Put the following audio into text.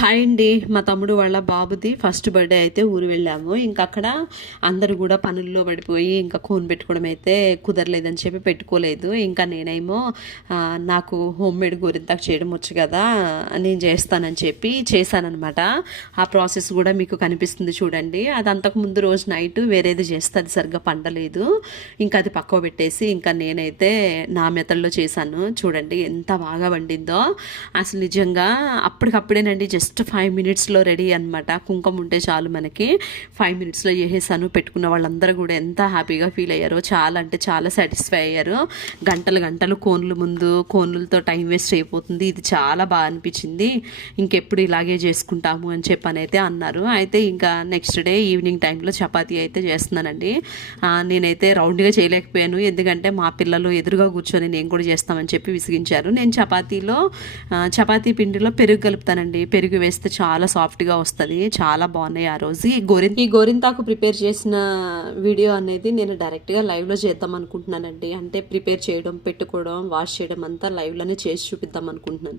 Hi అండి. మా తమ్ముడు వాళ్ళ బాబుది ఫస్ట్ బర్త్డే అయితే ఊరు వెళ్ళాము. ఇంకా అక్కడ అందరూ కూడా పనుల్లో పడిపోయి ఇంకా కోన్ పెట్టుకోవడం అయితే కుదరలేదని చెప్పి పెట్టుకోలేదు. ఇంకా నేనేమో నాకు హోమ్ మేడ్ గోరింతాకు చేయడం వచ్చు కదా, నేను చేస్తానని చెప్పి చేశానమాట. ఆ ప్రాసెస్ కూడా మీకు కనిపిస్తుంది చూడండి. అది అంతకుముందు రోజు నైట్ వేరేది చేస్తే అది సరిగ్గా పండలేదు. ఇంకా అది పక్కకు పెట్టేసి ఇంకా నేనైతే నా మెథడ్లో చేశాను. చూడండి ఎంత బాగా వండిందో అసలు నిజంగా. అప్పటికప్పుడేనండి, జస్ట్ 5 మినిట్స్లో రెడీ అనమాట. కుంకుమ ఉంటే చాలు మనకి. 5 మినిట్స్లో చేసేసాను. పెట్టుకున్న వాళ్ళందరూ కూడా ఎంత హ్యాపీగా ఫీల్ అయ్యారో, చాలా అంటే చాలా సాటిస్ఫై అయ్యారు. గంటలు గంటలు కోన్ల ముందు కోన్లతో టైం వేస్ట్ అయిపోతుంది, ఇది చాలా బాగా అనిపించింది, ఇంకెప్పుడు ఇలాగే చేసుకుంటాము అని చెప్పని అయితే అన్నారు. అయితే ఇంకా నెక్స్ట్ డే ఈవినింగ్ టైంలో చపాతీ అయితే చేస్తున్నానండి. నేనైతే రౌండ్గా చేయలేకపోయాను, ఎందుకంటే మా పిల్లలు ఎదురుగా కూర్చొని నేను కూడా చేస్తామని చెప్పి విసిగించారు. నేను చపాతీ పిండిలో పెరుగు కలుపుతానండి. పెరుగు వేస్తే చాలా సాఫ్ట్గా వస్తుంది. చాలా బాగున్నాయి ఆ రోజు. ఈ గోరింతాకు ప్రిపేర్ చేసిన వీడియో అనేది నేను డైరెక్ట్గా లైవ్లో చేద్దాం అనుకుంటున్నానండి. అంటే ప్రిపేర్ చేయడం, పెట్టుకోవడం, వాష్ చేయడం అంతా లైవ్లోనే చేసి చూపిద్దాం అనుకుంటున్నాను.